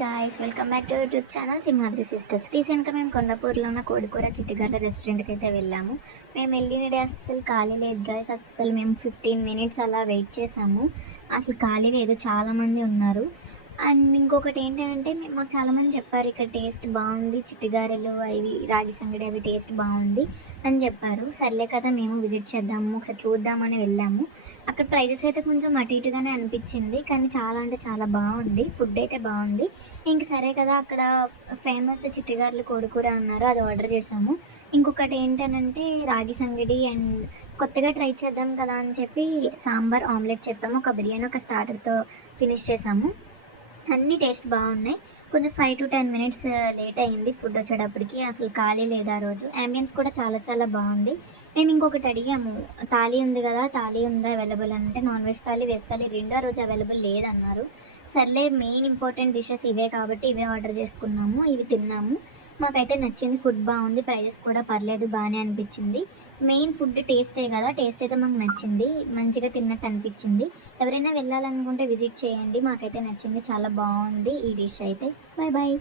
Guys welcome back to YouTube channel Simhadri sisters. రీసెంట్గా మేము కొండపూర్లో ఉన్న కోడికూర చిట్టిగాల రెస్టారెంట్కి అయితే వెళ్ళాము. మేము వెళ్ళిన డే అస్సలు ఖాళీ లేదు గాయస్. అస్సలు మేము 15 మినిట్స్ అలా వెయిట్ చేసాము. అసలు ఖాళీ లేదు, చాలామంది ఉన్నారు. అండ్ ఇంకొకటి ఏంటంటే మాకు చాలామంది చెప్పారు ఇక్కడ టేస్ట్ బాగుంది, చిట్టిగారెలు అవి రాగి సంగటి అవి టేస్ట్ బాగుంది అని చెప్పారు. సర్లే కదా మేము విజిట్ చేద్దాము, ఒకసారి చూద్దామని వెళ్ళాము. అక్కడ ప్రైజెస్ అయితే కొంచెం అటు ఇటుగానే అనిపించింది, కానీ చాలా అంటే చాలా బాగుంది. ఫుడ్ అయితే బాగుంది. ఇంక సరే కదా అక్కడ ఫేమస్ చిట్టిగారెలు కోడికూర అన్నారు, అది ఆర్డర్ చేసాము. ఇంకొకటి ఏంటనంటే రాగి సంగటి అండ్ కొత్తగా ట్రై చేద్దాం కదా అని చెప్పి సాంబార్ ఆమ్లెట్ చెప్పాము. ఒక బిర్యానీ ఒక స్టార్టర్తో ఫినిష్ చేసాము. అన్నీ టేస్ట్ బాగున్నాయి. కొంచెం 5-10 మినిట్స్ లేట్ అయింది ఫుడ్ వచ్చేటప్పటికి. అసలు ఖాళీ లేదు ఆ రోజు. యాంబియన్స్ కూడా చాలా చాలా బాగుంది. మేము ఇంకొకటి అడిగాము, థాలీ ఉంది కదా, థాలీ ఉందా అవైలబుల్ అంటే non veg thali veg thali రెండు ఆ రోజు అవైలబుల్ లేదన్నారు. సర్లే మెయిన్ ఇంపార్టెంట్ డిషెస్ ఇవే కాబట్టి ఇవే ఆర్డర్ చేసుకున్నాము, ఇవి తిన్నాము. మాకైతే నచ్చింది, ఫుడ్ బాగుంది, ప్రైజెస్ కూడా పర్లేదు, బాగానే అనిపించింది. మెయిన్ ఫుడ్ టేస్టే కదా, టేస్ట్ అయితే మాకు నచ్చింది, మంచిగా తిన్నట్టు అనిపించింది. ఎవరైనా వెళ్ళాలనుకుంటే విజిట్ చేయండి, మాకైతే నచ్చింది, చాలా బాగుంది ఈ డిష్ అయితే. Bye bye.